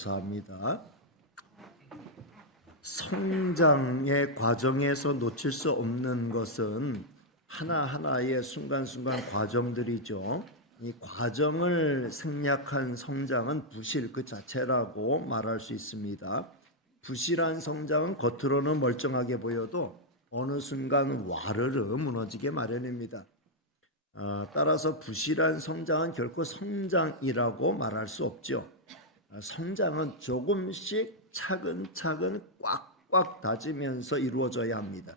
감사합니다. 성장의 과정에서 놓칠 수 없는 것은 하나하나의 순간순간 과정들이죠. 이 과정을 생략한 성장은 부실 그 자체라고 말할 수 있습니다. 부실한 성장은 겉으로는 멀쩡하게 보여도 어느 순간 와르르 무너지게 마련입니다. 따라서 부실한 성장은 결코 성장이라고 말할 수 없죠. 성장은 조금씩 차근차근 꽉꽉 다지면서 이루어져야 합니다.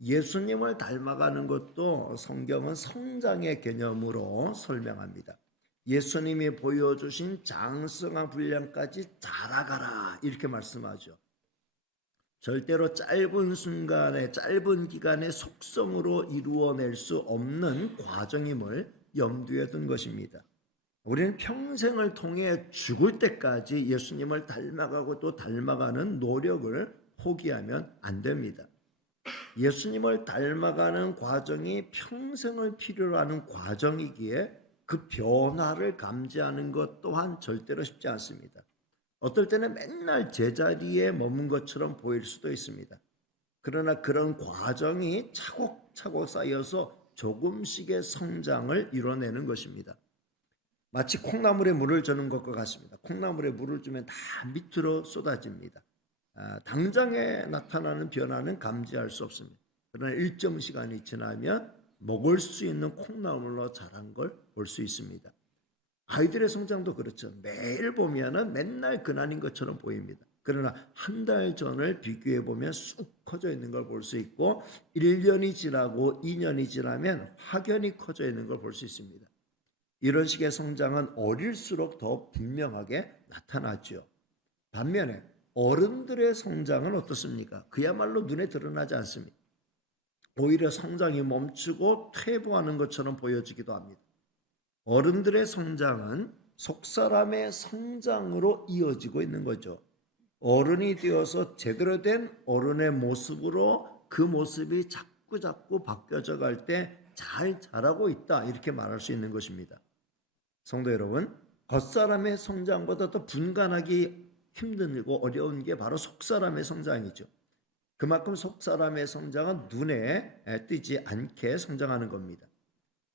예수님을 닮아가는 것도 성경은 성장의 개념으로 설명합니다. 예수님이 보여주신 장성한 분량까지 자라가라 이렇게 말씀하죠. 절대로 짧은 순간에 짧은 기간에 속성으로 이루어낼 수 없는 과정임을 염두에 둔 것입니다. 우리는 평생을 통해 죽을 때까지 예수님을 닮아가고 또 닮아가는 노력을 포기하면 안 됩니다. 예수님을 닮아가는 과정이 평생을 필요로 하는 과정이기에 그 변화를 감지하는 것 또한 절대로 쉽지 않습니다. 어떨 때는 맨날 제자리에 머문 것처럼 보일 수도 있습니다. 그러나 그런 과정이 차곡차곡 쌓여서 조금씩의 성장을 이뤄내는 것입니다. 마치 콩나물에 물을 주는 것과 같습니다. 콩나물에 물을 주면 다 밑으로 쏟아집니다. 당장에 나타나는 변화는 감지할 수 없습니다. 그러나 일정 시간이 지나면 먹을 수 있는 콩나물로 자란 걸 볼 수 있습니다. 아이들의 성장도 그렇죠. 매일 보면은 맨날 근한인 것처럼 보입니다. 그러나 한 달 전을 비교해 보면 쑥 커져 있는 걸 볼 수 있고 1년이 지나고 2년이 지나면 확연히 커져 있는 걸 볼 수 있습니다. 이런 식의 성장은 어릴수록 더 분명하게 나타나죠. 반면에 어른들의 성장은 어떻습니까? 그야말로 눈에 드러나지 않습니다. 오히려 성장이 멈추고 퇴보하는 것처럼 보여지기도 합니다. 어른들의 성장은 속사람의 성장으로 이어지고 있는 거죠. 어른이 되어서 제대로 된 어른의 모습으로 그 모습이 자꾸 바뀌어져 갈 때 잘 자라고 있다 이렇게 말할 수 있는 것입니다. 성도 여러분, 겉사람의 성장보다 더 분간하기 힘들고 어려운 게 바로 속사람의 성장이죠. 그만큼 속사람의 성장은 눈에 띄지 않게 성장하는 겁니다.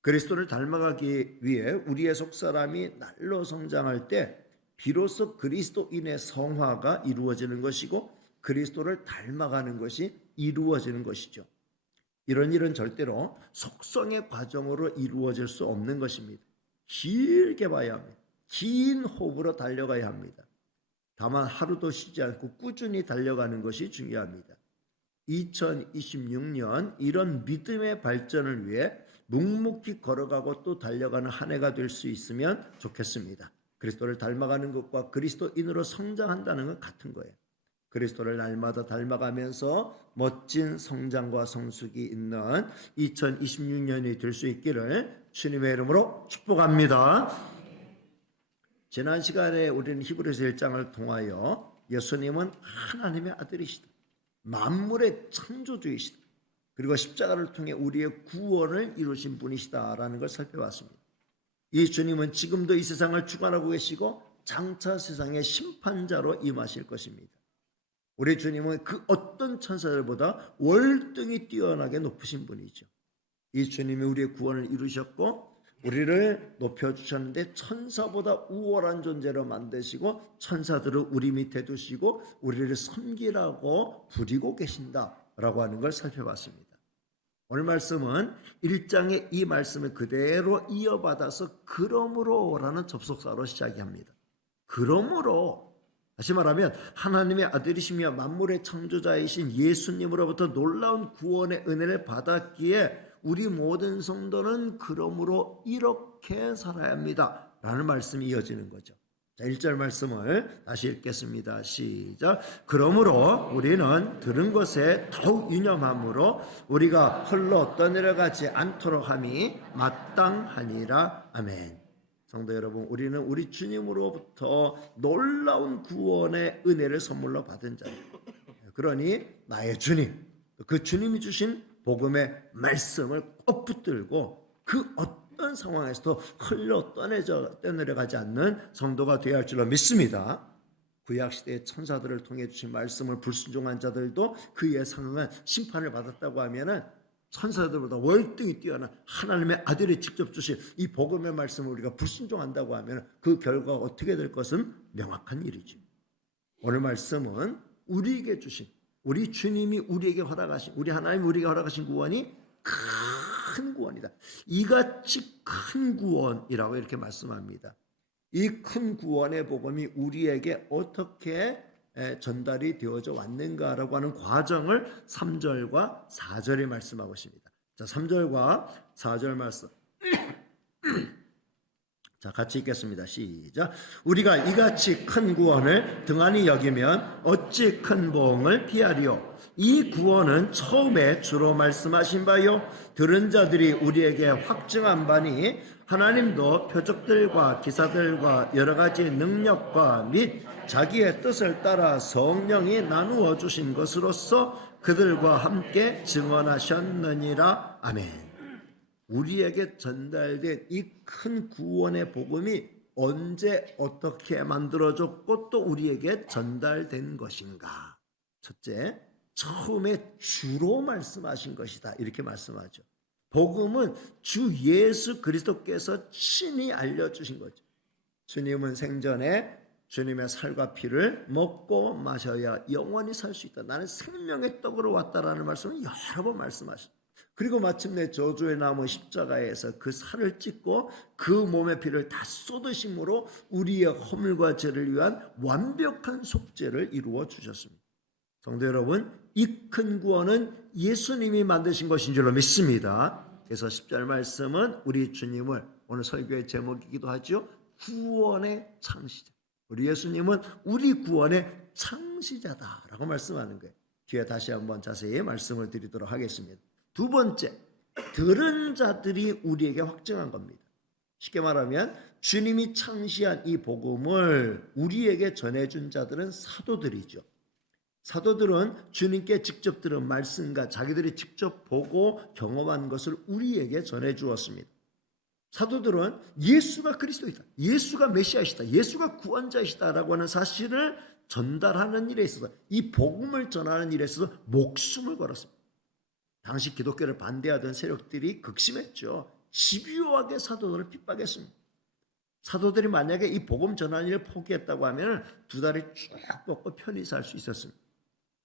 그리스도를 닮아가기 위해 우리의 속사람이 날로 성장할 때 비로소 그리스도인의 성화가 이루어지는 것이고 그리스도를 닮아가는 것이 이루어지는 것이죠. 이런 일은 절대로 속성의 과정으로 이루어질 수 없는 것입니다. 길게 봐야 합니다. 긴 호흡으로 달려가야 합니다. 다만 하루도 쉬지 않고 꾸준히 달려가는 것이 중요합니다. 2026년 이런 믿음의 발전을 위해 묵묵히 걸어가고 또 달려가는 한 해가 될 수 있으면 좋겠습니다. 그리스도를 닮아가는 것과 그리스도인으로 성장한다는 건 같은 거예요. 그리스도를 날마다 닮아가면서 멋진 성장과 성숙이 있는 2026년이 될 수 있기를 주님의 이름으로 축복합니다. 지난 시간에 우리는 히브리서 1장을 통하여 예수님은 하나님의 아들이시다. 만물의 창조주이시다. 그리고 십자가를 통해 우리의 구원을 이루신 분이시다라는 걸 살펴봤습니다. 이 주님은 지금도 이 세상을 주관하고 계시고 장차 세상의 심판자로 임하실 것입니다. 우리 주님은 그 어떤 천사들보다 월등히 뛰어나게 높으신 분이죠. 이 주님이 우리의 구원을 이루셨고 우리를 높여주셨는데 천사보다 우월한 존재로 만드시고 천사들을 우리 밑에 두시고 우리를 섬기라고 부리고 계신다라고 하는 걸 살펴봤습니다. 오늘 말씀은 1장의 이 말씀을 그대로 이어받아서 그러므로라는 접속사로 시작합니다. 그러므로 다시 말하면 하나님의 아들이시며 만물의 창조자이신 예수님으로부터 놀라운 구원의 은혜를 받았기에 우리 모든 성도는 그러므로 이렇게 살아야 합니다 라는 말씀이 이어지는 거죠. 자, 1절 말씀을 다시 읽겠습니다. 시작. 그러므로 우리는 들은 것에 더욱 유념함으로 우리가 홀로 떠내려가지 않도록 함이 마땅하니라. 아멘. 성도 여러분, 우리는 우리 주님으로부터 놀라운 구원의 은혜를 선물로 받은 자예요. 그러니 나의 주님, 그 주님이 주신 복음의 말씀을 꼭 붙들고 그 어떤 상황에서도 흘러 떠내려가지 않는 성도가 되어야 할 줄로 믿습니다. 구약시대의 천사들을 통해 주신 말씀을 불순종한 자들도 그에 상응한 심판을 받았다고 하면은 천사들보다 월등히 뛰어난 하나님의 아들이 직접 주신 이 복음의 말씀을 우리가 불순종한다고 하면 그 결과가 어떻게 될 것은 명확한 일이죠. 오늘 말씀은 우리에게 주신, 우리 주님이 우리에게 허락하신, 우리 하나님이 우리에게 허락하신 구원이 큰 구원이다. 이같이 큰 구원이라고 이렇게 말씀합니다. 이 큰 구원의 복음이 우리에게 어떻게 전달이 되어져 왔는가라고 하는 과정을 3절과 4절에 말씀하고 있습니다. 자, 3절과 4절 말씀. 자, 같이 읽겠습니다. 시작. 우리가 이같이 큰 구원을 등한히 여기면 어찌 큰 보응을 피하리요. 이 구원은 처음에 주로 말씀하신 바요 들은 자들이 우리에게 확증한 바니 하나님도 표적들과 기사들과 여러 가지 능력과 및 자기의 뜻을 따라 성령이 나누어 주신 것으로서 그들과 함께 증언하셨느니라. 아멘. 우리에게 전달된 이 큰 구원의 복음이 언제 어떻게 만들어졌고 또 우리에게 전달된 것인가? 첫째, 처음에 주로 말씀하신 것이다. 이렇게 말씀하죠. 복음은 주 예수 그리스도께서 친히 알려주신 거죠. 주님은 생전에 주님의 살과 피를 먹고 마셔야 영원히 살 수 있다. 나는 생명의 떡으로 왔다라는 말씀을 여러 번 말씀하셨습니다. 그리고 마침내 저주의 나무 십자가에서 그 살을 찢고 그 몸의 피를 다 쏟으심으로 우리의 허물과 죄를 위한 완벽한 속죄를 이루어 주셨습니다. 성도 여러분, 이 큰 구원은 예수님이 만드신 것인 줄로 믿습니다. 그래서 10절 말씀은 우리 주님을 오늘 설교의 제목이기도 하죠. 구원의 창시자. 우리 예수님은 우리 구원의 창시자다라고 말씀하는 거예요. 뒤에 다시 한번 자세히 말씀을 드리도록 하겠습니다. 두 번째, 들은 자들이 우리에게 확증한 겁니다. 쉽게 말하면 주님이 창시한 이 복음을 우리에게 전해준 자들은 사도들이죠. 사도들은 주님께 직접 들은 말씀과 자기들이 직접 보고 경험한 것을 우리에게 전해주었습니다. 사도들은 예수가 그리스도이다, 예수가 메시아이시다, 예수가 구원자이시다라고 하는 사실을 전달하는 일에 있어서, 이 복음을 전하는 일에 있어서 목숨을 걸었습니다. 당시 기독교를 반대하던 세력들이 극심했죠. 집요하게 사도들을 핍박했습니다. 사도들이 만약에 이 복음 전하는 일을 포기했다고 하면 두 다리 쭉 뻗고 편히 살 수 있었습니다.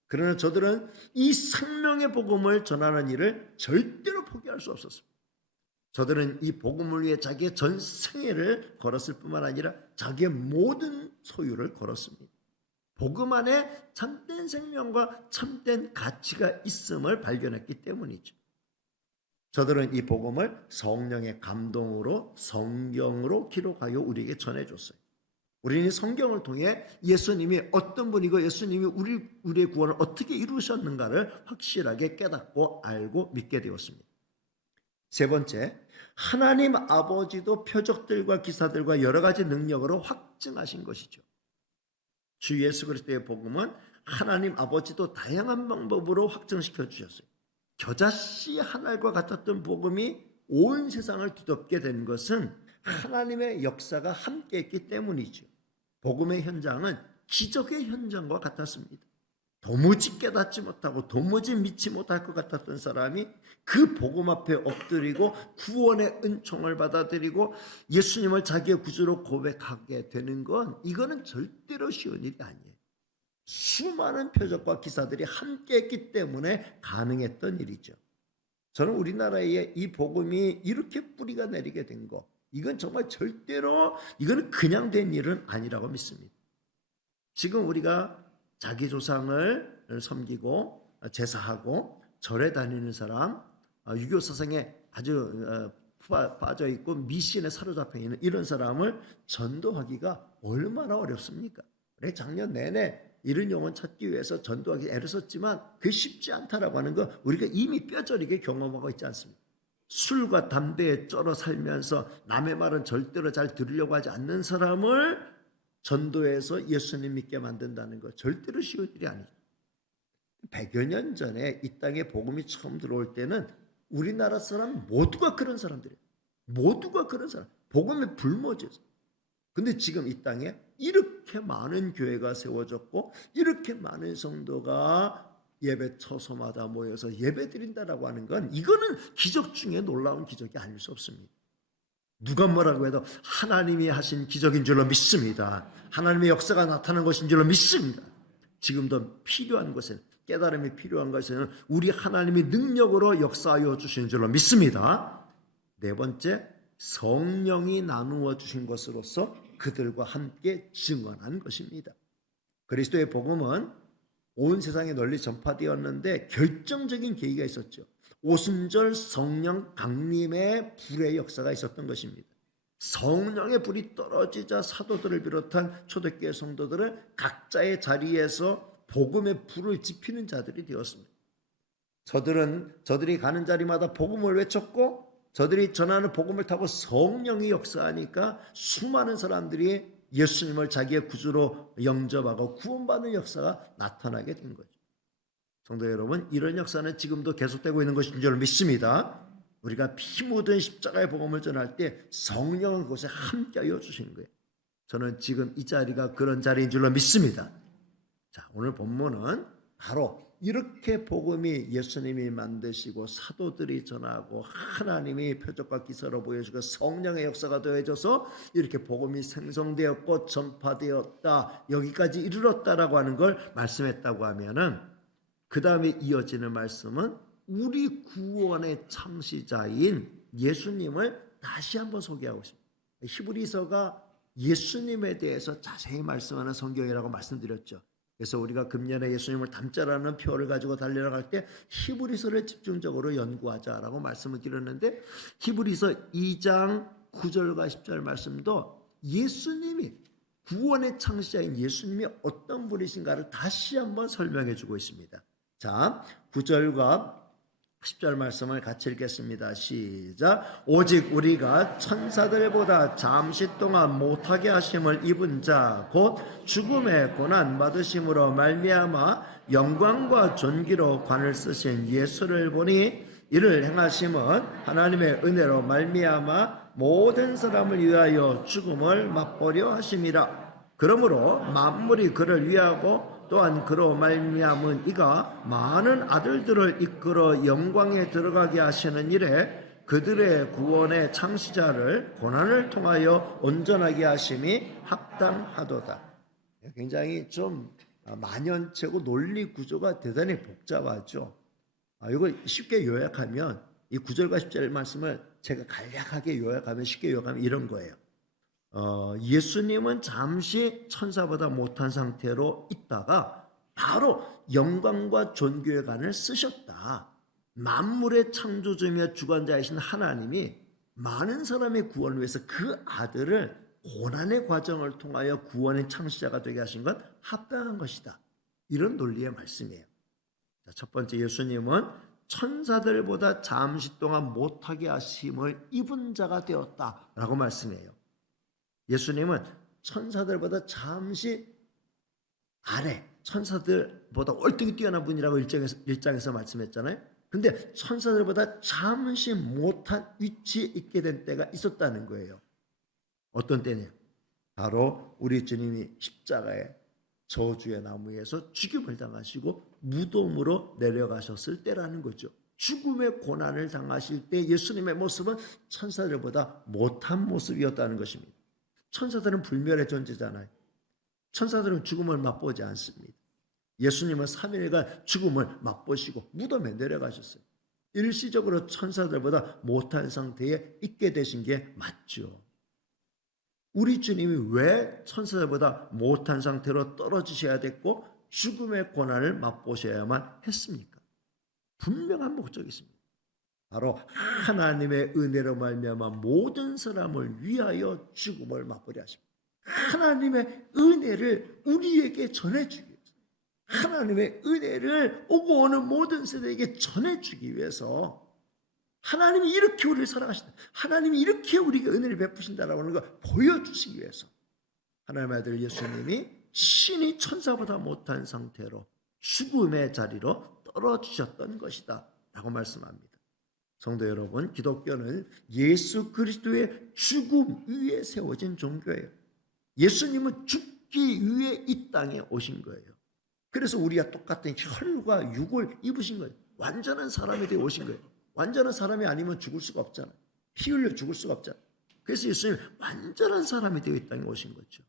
그러나 저들은 이 생명의 복음을 전하는 일을 절대로 포기할 수 없었습니다. 저들은 이 복음을 위해 자기의 전 생애를 걸었을 뿐만 아니라 자기의 모든 소유를 걸었습니다. 복음 안에 참된 생명과 참된 가치가 있음을 발견했기 때문이죠. 저들은 이 복음을 성령의 감동으로 성경으로 기록하여 우리에게 전해줬어요. 우리는 성경을 통해 예수님이 어떤 분이고 예수님이 우리의 구원을 어떻게 이루셨는가를 확실하게 깨닫고 알고 믿게 되었습니다. 세 번째, 하나님 아버지도 표적들과 기사들과 여러 가지 능력으로 확증하신 것이죠. 주 예수 그리스도의 복음은 하나님 아버지도 다양한 방법으로 확증시켜 주셨어요. 겨자씨 한 알과 같았던 복음이 온 세상을 뒤덮게 된 것은 하나님의 역사가 함께했기 때문이죠. 복음의 현장은 기적의 현장과 같았습니다. 도무지 깨닫지 못하고 도무지 믿지 못할 것 같았던 사람이 그 복음 앞에 엎드리고 구원의 은총을 받아들이고 예수님을 자기의 구주로 고백하게 되는 건, 이거는 절대로 쉬운 일이 아니에요. 수많은 표적과 기사들이 함께했기 때문에 가능했던 일이죠. 저는 우리나라에 이 복음이 이렇게 뿌리가 내리게 된 거, 이건 정말 절대로, 이거는 그냥 된 일은 아니라고 믿습니다. 지금 우리가 자기 조상을 섬기고 제사하고 절에 다니는 사람, 유교 사상에 아주 빠져 있고 미신에 사로잡혀 있는 이런 사람을 전도하기가 얼마나 어렵습니까? 우리 작년 내내 이런 영혼 찾기 위해서 전도하기 애를 썼지만 그게 쉽지 않다라고 하는 거 우리가 이미 뼈저리게 경험하고 있지 않습니까? 술과 담배에 쩔어 살면서 남의 말은 절대로 잘 들으려고 하지 않는 사람을 전도해서 예수님 믿게 만든다는 거 절대로 쉬운 일이 아니죠. 100여 년 전에 이 땅에 복음이 처음 들어올 때는 우리나라 사람 모두가 그런 사람들이에요. 모두가 그런 사람. 복음에 불모지였어요. 근데 지금 이 땅에 이렇게 많은 교회가 세워졌고 이렇게 많은 성도가 예배 처소마다 모여서 예배 드린다라고 하는 건 이거는 기적 중에 놀라운 기적이 아닐 수 없습니다. 누가 뭐라고 해도 하나님이 하신 기적인 줄로 믿습니다. 하나님의 역사가 나타난 것인 줄로 믿습니다. 지금도 필요한 것은, 깨달음이 필요한 것은 우리 하나님이 능력으로 역사하여 주시는 줄로 믿습니다. 네 번째, 성령이 나누어 주신 것으로서 그들과 함께 증언한 것입니다. 그리스도의 복음은 온 세상에 널리 전파되었는데 결정적인 계기가 있었죠. 오순절 성령 강림의 불의 역사가 있었던 것입니다. 성령의 불이 떨어지자 사도들을 비롯한 초대교회 성도들은 각자의 자리에서 복음의 불을 지피는 자들이 되었습니다. 저들이 가는 자리마다 복음을 외쳤고 저들이 전하는 복음을 타고 성령이 역사하니까 수많은 사람들이 예수님을 자기의 구주로 영접하고 구원받는 역사가 나타나게 된 거죠. 성도 여러분, 이런 역사는 지금도 계속되고 있는 것인 줄 믿습니다. 우리가 피 묻은 십자가의 복음을 전할 때 성령은 그것에 함께하여 주시는 거예요. 저는 지금 이 자리가 그런 자리인 줄로 믿습니다. 자, 오늘 본문은 바로 이렇게 복음이 예수님이 만드시고 사도들이 전하고 하나님이 표적과 기사로 보여주고 성령의 역사가 더해져서 이렇게 복음이 생성되었고 전파되었다, 여기까지 이르렀다라고 하는 걸 말씀했다고 하면은 그 다음에 이어지는 말씀은 우리 구원의 창시자인 예수님을 다시 한번 소개하고 있습니다. 히브리서가 예수님에 대해서 자세히 말씀하는 성경이라고 말씀드렸죠. 그래서 우리가 금년에 예수님을 닮자라는 표를 가지고 달려나갈 때 히브리서를 집중적으로 연구하자라고 말씀을 드렸는데, 히브리서 2장 9절과 10절 말씀도 예수님이, 구원의 창시자인 예수님이 어떤 분이신가를 다시 한번 설명해 주고 있습니다. 자, 9절과 10절 말씀을 같이 읽겠습니다. 시작. 오직 우리가 천사들보다 잠시 동안 못하게 하심을 입은 자 곧 죽음의 고난 받으심으로 말미암아 영광과 존귀로 관을 쓰신 예수를 보니 이를 행하심은 하나님의 은혜로 말미암아 모든 사람을 위하여 죽음을 맛보려 하심이라. 그러므로 만물이 그를 위하고 또한 그로 말미암은 이가 많은 아들들을 이끌어 영광에 들어가게 하시는 일에 그들의 구원의 창시자를 고난을 통하여 온전하게 하심이 합당하도다. 굉장히 좀 만연체고 논리 구조가 대단히 복잡하죠. 이걸 쉽게 요약하면 이 9절과 10절 말씀을 제가 간략하게 요약하면, 쉽게 요약하면 이런 거예요. 예수님은 잠시 천사보다 못한 상태로 있다가 바로 영광과 존귀의 관을 쓰셨다. 만물의 창조주이며 주관자이신 하나님이 많은 사람의 구원을 위해서 그 아들을 고난의 과정을 통하여 구원의 창시자가 되게 하신 건 합당한 것이다. 이런 논리의 말씀이에요. 첫 번째, 예수님은 천사들보다 잠시 동안 못하게 하심을 입은 자가 되었다라고 말씀해요. 예수님은 천사들보다 잠시 아래, 천사들보다 월등히 뛰어난 분이라고 1장에서 말씀했잖아요. 근데 천사들보다 잠시 못한 위치에 있게 된 때가 있었다는 거예요. 어떤 때냐? 바로 우리 주님이 십자가에 저주의 나무에서 죽임을 당하시고 무덤으로 내려가셨을 때라는 거죠. 죽음의 고난을 당하실 때 예수님의 모습은 천사들보다 못한 모습이었다는 것입니다. 천사들은 불멸의 존재잖아요. 천사들은 죽음을 맛보지 않습니다. 예수님은 3일간 죽음을 맛보시고 무덤에 내려가셨어요. 일시적으로 천사들보다 못한 상태에 있게 되신 게 맞죠. 우리 주님이 왜 천사들보다 못한 상태로 떨어지셔야 됐고 죽음의 고난을 맛보셔야만 했습니까? 분명한 목적이 있습니다. 바로 하나님의 은혜로 말미암아 모든 사람을 위하여 죽음을 맛보려 하십니다. 하나님의 은혜를 우리에게 전해주기 위해서, 하나님의 은혜를 오고 오는 모든 세대에게 전해주기 위해서, 하나님이 이렇게 우리를 사랑하신다, 하나님이 이렇게 우리에게 은혜를 베푸신다라고 하는 걸 보여주시기 위해서 하나님의 아들 예수님이 신이 천사보다 못한 상태로 죽음의 자리로 떨어지셨던 것이다 라고 말씀합니다. 성도 여러분, 기독교는 예수 그리스도의 죽음 위에 세워진 종교예요. 예수님은 죽기 위해 이 땅에 오신 거예요. 그래서 우리가 똑같은 혈과 육을 입으신 거예요. 완전한 사람이 되어 오신 거예요. 완전한 사람이 아니면 죽을 수가 없잖아요. 피 흘려 죽을 수가 없잖아요. 그래서 예수님 완전한 사람이 되어 이 땅에 오신 거죠.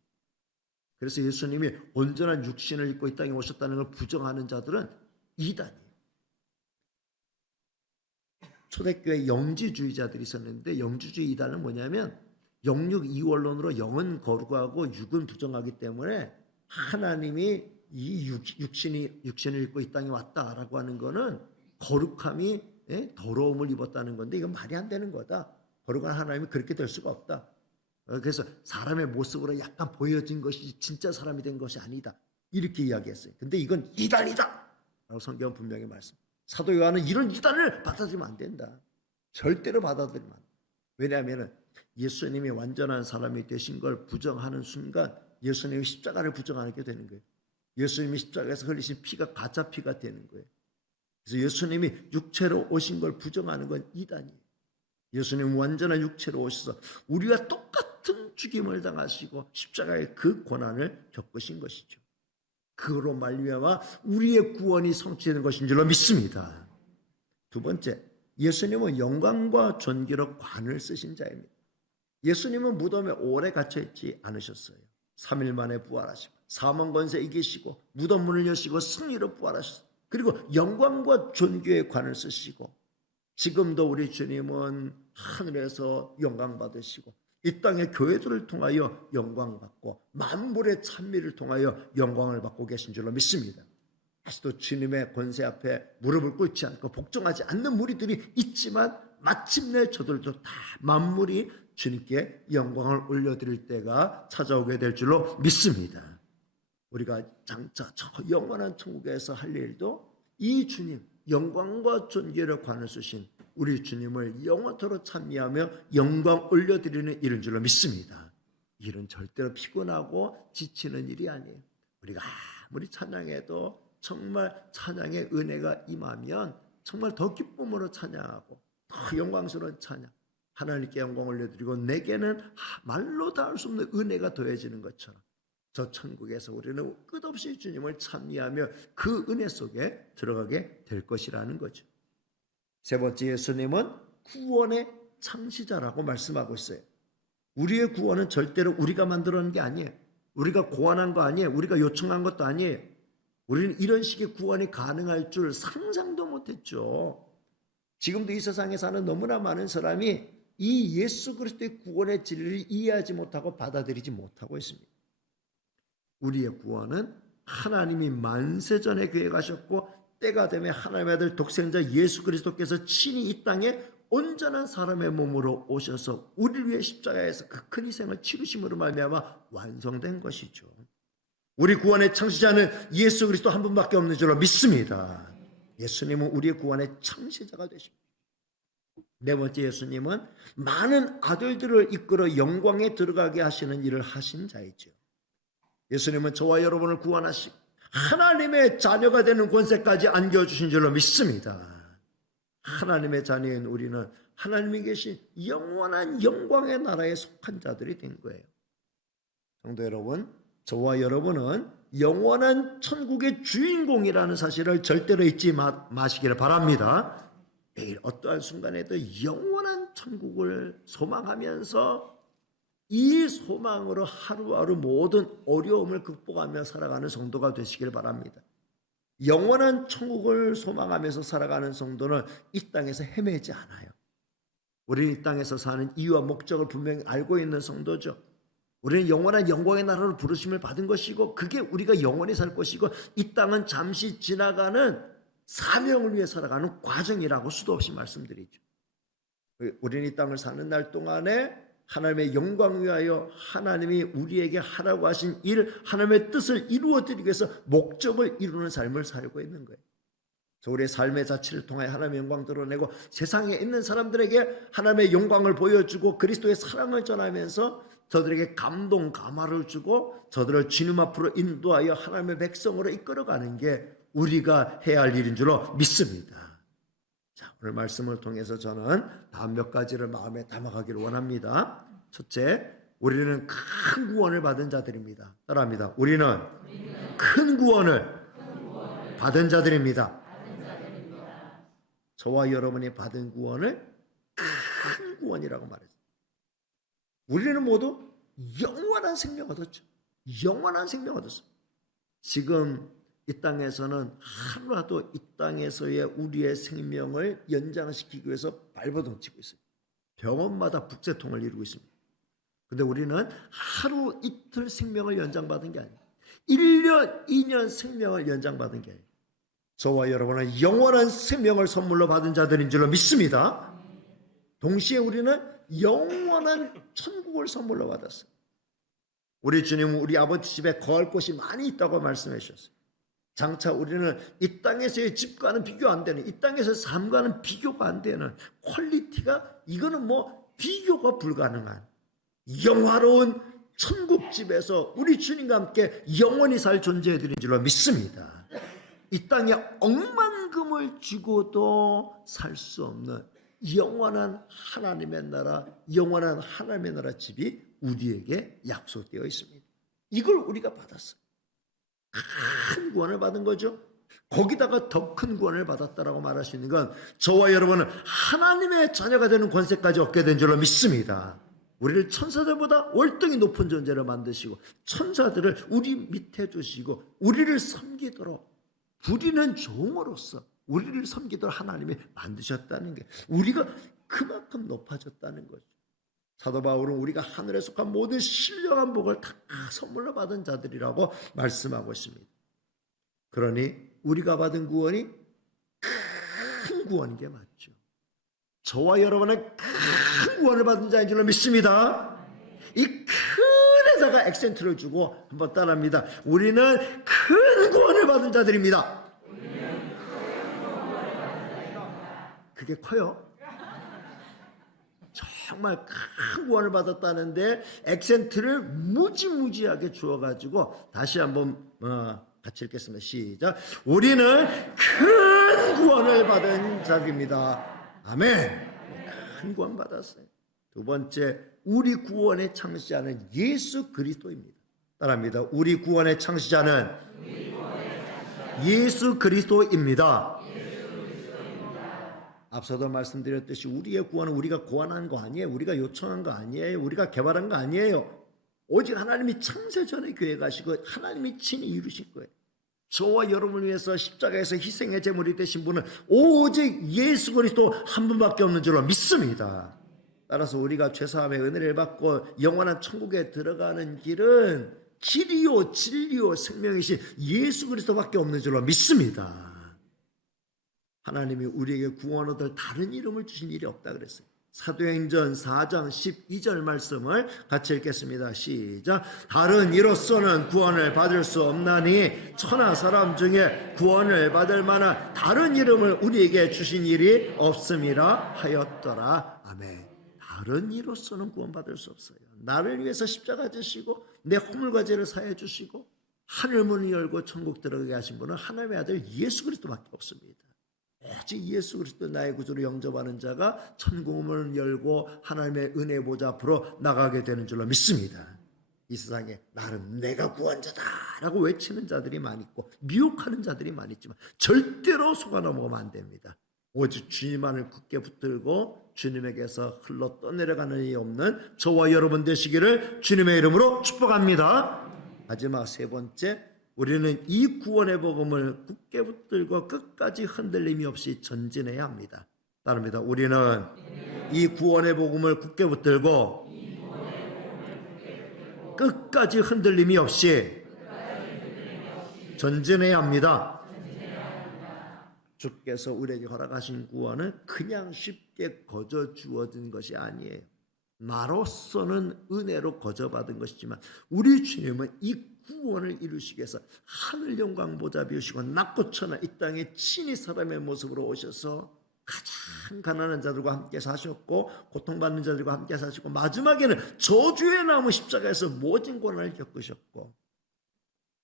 그래서 예수님이 온전한 육신을 입고 이 땅에 오셨다는 걸 부정하는 자들은 이단이에요. 초대교회 영지주의자들이 있었는데, 영지주의 이단은 뭐냐면 영육 이원론으로 영은 거룩하고 육은 부정하기 때문에 하나님이 이 육신을 입고 이 땅에 왔다라고 하는 거는 거룩함이, 더러움을 입었다는 건데 이건 말이 안 되는 거다. 거룩한 하나님이 그렇게 될 수가 없다. 그래서 사람의 모습으로 약간 보여진 것이 진짜 사람이 된 것이 아니다, 이렇게 이야기했어요. 근데 이건 이단이다 라고 성경은 분명히 말씀. 사도 요한은 이런 이단을 받아들이면 안 된다. 절대로 받아들이면 안 된다. 왜냐하면 예수님이 완전한 사람이 되신 걸 부정하는 순간 예수님이 십자가를 부정하게 되는 거예요. 예수님이 십자가에서 흘리신 피가 가짜 피가 되는 거예요. 그래서 예수님이 육체로 오신 걸 부정하는 건 이단이에요. 예수님은 완전한 육체로 오셔서 우리와 똑같은 죽임을 당하시고 십자가의 그 고난을 겪으신 것이죠. 그로 말미암아 우리의 구원이 성취되는 것인 줄로 믿습니다. 두 번째, 예수님은 영광과 존귀로 관을 쓰신 자입니다. 예수님은 무덤에 오래 갇혀있지 않으셨어요. 3일 만에 부활하시고 사망 권세 이기시고 무덤 문을 여시고 승리로 부활하셨어요. 그리고 영광과 존귀의 관을 쓰시고 지금도 우리 주님은 하늘에서 영광 받으시고 이 땅의 교회들을 통하여 영광 받고 만물의 찬미를 통하여 영광을 받고 계신 줄로 믿습니다. 아직도 주님의 권세 앞에 무릎을 꿇지 않고 복종하지 않는 무리들이 있지만 마침내 저들도 다 만물이 주님께 영광을 올려드릴 때가 찾아오게 될 줄로 믿습니다. 우리가 장차 저 영원한 천국에서 할 일도 이 주님, 영광과 존귀를 관을 쓰신 우리 주님을 영원토록 찬미하며 영광 올려드리는 일인 줄로 믿습니다. 일은 절대로 피곤하고 지치는 일이 아니에요. 우리가 아무리 찬양해도 정말 찬양의 은혜가 임하면 정말 더 기쁨으로 찬양하고 더 영광스러운 찬양, 하나님께 영광 올려드리고 내게는 말로 다 할 수 없는 은혜가 더해지는 것처럼 저 천국에서 우리는 끝없이 주님을 찬미하며 그 은혜 속에 들어가게 될 것이라는 거죠. 세 번째, 예수님은 구원의 창시자라고 말씀하고 있어요. 우리의 구원은 절대로 우리가 만들어낸 게 아니에요. 우리가 고안한 거 아니에요. 우리가 요청한 것도 아니에요. 우리는 이런 식의 구원이 가능할 줄 상상도 못했죠. 지금도 이 세상에 사는 너무나 많은 사람이 이 예수 그리스도의 구원의 진리를 이해하지 못하고 받아들이지 못하고 있습니다. 우리의 구원은 하나님이 만세전에 계획하셨고 때가 되면 하나님의 아들 독생자 예수 그리스도께서 친히 이 땅에 온전한 사람의 몸으로 오셔서 우리를 위해 십자가에서 그 큰 희생을 치르심으로 말미암아 완성된 것이죠. 우리 구원의 창시자는 예수 그리스도 한 분밖에 없는 줄로 믿습니다. 예수님은 우리의 구원의 창시자가 되십니다. 네 번째, 예수님은 많은 아들들을 이끌어 영광에 들어가게 하시는 일을 하신 자이죠. 예수님은 저와 여러분을 구원하시고 하나님의 자녀가 되는 권세까지 안겨주신 줄로 믿습니다. 하나님의 자녀인 우리는 하나님이 계신 영원한 영광의 나라에 속한 자들이 된 거예요. 성도 여러분, 저와 여러분은 영원한 천국의 주인공이라는 사실을 절대로 잊지 마시기를 바랍니다. 매일 어떠한 순간에도 영원한 천국을 소망하면서 이 소망으로 하루하루 모든 어려움을 극복하며 살아가는 성도가 되시길 바랍니다. 영원한 천국을 소망하면서 살아가는 성도는 이 땅에서 헤매지 않아요. 우리는 이 땅에서 사는 이유와 목적을 분명히 알고 있는 성도죠. 우리는 영원한 영광의 나라로 부르심을 받은 것이고 그게 우리가 영원히 살 것이고 이 땅은 잠시 지나가는 사명을 위해 살아가는 과정이라고 수도 없이 말씀드리죠. 우리는 이 땅을 사는 날 동안에 하나님의 영광을 위하여 하나님이 우리에게 하라고 하신 일, 하나님의 뜻을 이루어드리기 위해서 목적을 이루는 삶을 살고 있는 거예요. 우리의 삶의 자체를 통해 하나님의 영광 드러내고 세상에 있는 사람들에게 하나님의 영광을 보여주고 그리스도의 사랑을 전하면서 저들에게 감동, 감화를 주고 저들을 주님 앞으로 인도하여 하나님의 백성으로 이끌어가는 게 우리가 해야 할 일인 줄로 믿습니다. 자, 오늘 말씀을 통해서 저는 다음 몇 가지를 마음에 담아가기를 원합니다. 첫째, 우리는 큰 구원을 받은 자들입니다. 따라합니다. 우리는 큰 구원을 받은 자들입니다. 저와 여러분이 받은 구원을 큰 구원이라고 말했어요. 우리는 모두 영원한 생명 얻었죠. 영원한 생명 얻었어요. 지금 이 땅에서는 하루라도 이 땅에서의 우리의 생명을 연장시키기 위해서 발버둥치고 있어요. 병원마다 북새통을 이루고 있습니다. 근데 우리는 하루 이틀 생명을 연장받은 게 아니에요. 1년, 2년 생명을 연장받은 게 아니에요. 저와 여러분은 영원한 생명을 선물로 받은 자들인 줄로 믿습니다. 동시에 우리는 영원한 천국을 선물로 받았어요. 우리 주님은 우리 아버지 집에 거할 곳이 많이 있다고 말씀해 주셨어요. 장차 우리는 이 땅에서의 집과는 비교 안 되는, 이 땅에서의 삶과는 비교가 안 되는 퀄리티가, 이거는 뭐 비교가 불가능한 영화로운 천국집에서 우리 주님과 함께 영원히 살 존재들인 줄로 믿습니다. 이 땅에 억만금을 주고도 살 수 없는 영원한 하나님의 나라, 영원한 하나님의 나라 집이 우리에게 약속되어 있습니다. 이걸 우리가 받았어요. 큰 구원을 받은 거죠. 거기다가 더 큰 구원을 받았다라고 말할 수 있는 건 저와 여러분은 하나님의 자녀가 되는 권세까지 얻게 된 줄로 믿습니다. 우리를 천사들보다 월등히 높은 존재로 만드시고 천사들을 우리 밑에 두시고 우리를 섬기도록 부리는 종으로서 우리를 섬기도록 하나님이 만드셨다는 게, 우리가 그만큼 높아졌다는 거죠. 사도 바울은 우리가 하늘에 속한 모든 신령한 복을 다 선물로 받은 자들이라고 말씀하고 있습니다. 그러니 우리가 받은 구원이 큰 구원인 게 맞죠. 저와 여러분은 큰 구원을 받은 자인 줄로 믿습니다. 이 큰에다가 액센트를 주고 한번 따라합니다. 우리는 큰 구원을 받은 자들입니다. 그게 커요. 정말 큰 구원을 받았다는데 액센트를 무지무지하게 주어가지고 다시 한번 같이 읽겠습니다. 시작. 우리는 큰 구원을 받은 자입니다. 아멘. 큰 구원 받았어요. 두 번째, 우리 구원의 창시자는 예수 그리스도입니다. 따라합니다. 우리 구원의 창시자는 예수 그리스도입니다. 앞서도 말씀드렸듯이 우리의 구원은 우리가 고안한 거 아니에요. 우리가 요청한 거 아니에요. 우리가 개발한 거 아니에요. 오직 하나님이 창세전에 계획하시고 하나님이 친히 이루신 거예요. 저와 여러분을 위해서 십자가에서 희생의 제물이 되신 분은 오직 예수 그리스도 한 분밖에 없는 줄로 믿습니다. 따라서 우리가 죄사함의 은혜를 받고 영원한 천국에 들어가는 길은 길이요 진리요 생명이신 예수 그리스도밖에 없는 줄로 믿습니다. 하나님이 우리에게 구원 얻을 다른 이름을 주신 일이 없다 그랬어요. 사도행전 4장 12절 말씀을 같이 읽겠습니다. 시작. 다른 이로서는 구원을 받을 수 없나니 천하 사람 중에 구원을 받을 만한 다른 이름을 우리에게 주신 일이 없음이라 하였더라. 아멘. 다른 이로서는 구원받을 수 없어요. 나를 위해서 십자가 지시고 내 허물과 죄를 사해 주시고 하늘 문을 열고 천국 들어가게 하신 분은 하나님의 아들 예수 그리스도밖에 없습니다. 오직 예수 그리스도 나의 구주로 영접하는 자가 천국문을 열고 하나님의 은혜 보좌 앞으로 나가게 되는 줄로 믿습니다. 이 세상에 나는 내가 구원자다라고 외치는 자들이 많이 있고 미혹하는 자들이 많이 있지만 절대로 속아 넘어가면 안 됩니다. 오직 주님만을 굳게 붙들고 주님에게서 흘러 떠내려가는 일 없는 저와 여러분 되시기를 주님의 이름으로 축복합니다. 마지막 세 번째, 우리는 이 구원의 복음을 굳게 붙들고 끝까지 흔들림이 없이 전진해야 합니다. 따릅니다. 우리는 이 구원의 복음을 굳게 붙들고 끝까지 흔들림이 없이 전진해야 합니다. 주께서 우리에게 허락하신 구원은 그냥 쉽게 거저 주어진 것이 아니에요. 나로서는 은혜로 거저받은 것이지만 우리 주님은 이 구원을 이루시기 위해서 하늘 영광 보좌 비우시고 낮고 천하 이 땅에 친히 사람의 모습으로 오셔서 가장 가난한 자들과 함께 사셨고 고통받는 자들과 함께 사시고 마지막에는 저주의 나무 십자가에서 모진 고난을 겪으셨고,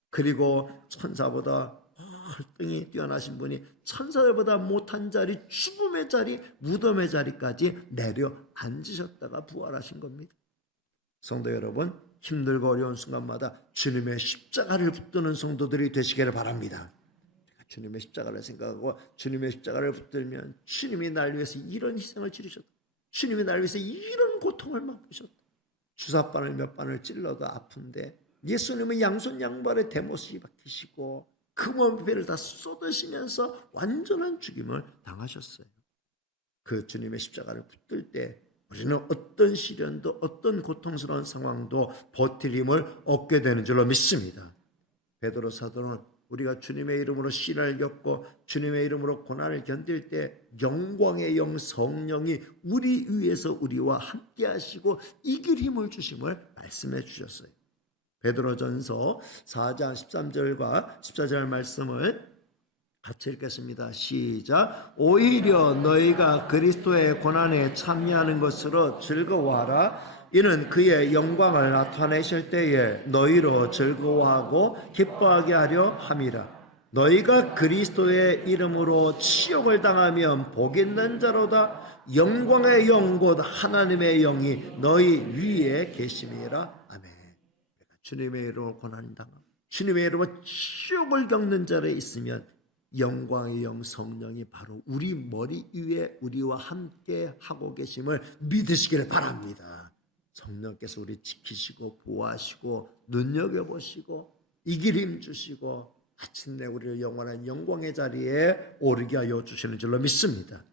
그리고 천사보다 활동이 뛰어나신 분이 천사들보다 못한 자리, 죽음의 자리, 무덤의 자리까지 내려 앉으셨다가 부활하신 겁니다. 성도 여러분, 힘들고 어려운 순간마다 주님의 십자가를 붙드는 성도들이 되시기를 바랍니다. 주님의 십자가를 생각하고 주님의 십자가를 붙들면 주님이 날 위해서 이런 희생을 치르셨다. 주님이 날 위해서 이런 고통을 맛보셨다. 주사바늘 몇 바늘 찔러도 아픈데 예수님은 양손 양발에 대못이 박히시고 금원패를 다 쏟으시면서 완전한 죽임을 당하셨어요. 그 주님의 십자가를 붙들 때 우리는 어떤 시련도 어떤 고통스러운 상황도 버틸 힘을 얻게 되는 줄로 믿습니다. 베드로 사도는 우리가 주님의 이름으로 시련을 겪고 주님의 이름으로 고난을 견딜 때 영광의 영 성령이 우리 위에서 우리와 함께 하시고 이길 힘을 주심을 말씀해 주셨어요. 베드로전서 4장 13절과 14절 말씀을 같이 읽겠습니다. 시작. 오히려 너희가 그리스도의 고난에 참여하는 것으로 즐거워하라. 이는 그의 영광을 나타내실 때에 너희로 즐거워하고 기뻐하게 하려 함이라. 너희가 그리스도의 이름으로 치욕을 당하면 복 있는 자로다. 영광의 영 곧 하나님의 영이 너희 위에 계심이라. 아멘. 주님의 이름으로 고난을 당하고 주님의 이름으로 치욕을 겪는 자를 있으면 영광의 영 성령이 바로 우리 머리 위에 우리와 함께 하고 계심을 믿으시기를 바랍니다. 성령께서 우리 지키시고 보호하시고 눈여겨보시고 이길 힘 주시고 마침내 우리를 영원한 영광의 자리에 오르게 하여 주시는 줄로 믿습니다.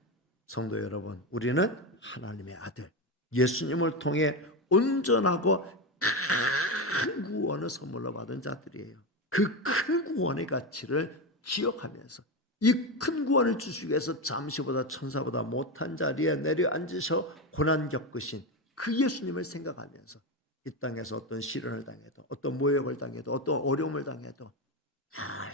성도 여러분, 우리는 하나님의 아들 예수님을 통해 온전하고 큰 구원을 선물로 받은 자들이에요. 그 큰 구원의 가치를 기억하면서 이 큰 구원을 주시기 위해서 잠시보다 천사보다 못한 자리에 내려앉으셔 고난 겪으신 그 예수님을 생각하면서 이 땅에서 어떤 시련을 당해도 어떤 모욕을 당해도 어떤 어려움을 당해도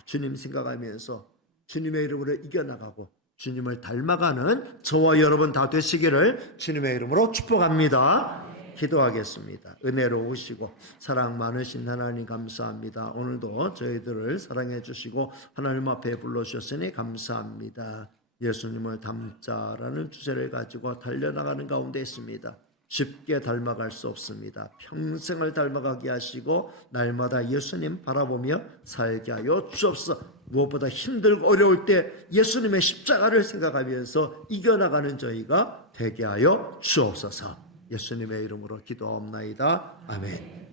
주님 생각하면서 주님의 이름으로 이겨나가고 주님을 닮아가는 저와 여러분 다 되시기를 주님의 이름으로 축복합니다. 기도하겠습니다. 은혜로우시고 사랑 많으신 하나님 감사합니다. 오늘도 저희들을 사랑해 주시고 하나님 앞에 불러주셨으니 감사합니다. 예수님을 닮자라는 주제를 가지고 달려나가는 가운데 있습니다. 쉽게 닮아갈 수 없습니다. 평생을 닮아가게 하시고 날마다 예수님 바라보며 살게 하여 주옵소서. 무엇보다 힘들고 어려울 때 예수님의 십자가를 생각하면서 이겨나가는 저희가 되게 하여 주옵소서. 예수님의 이름으로 기도하옵나이다. 아멘.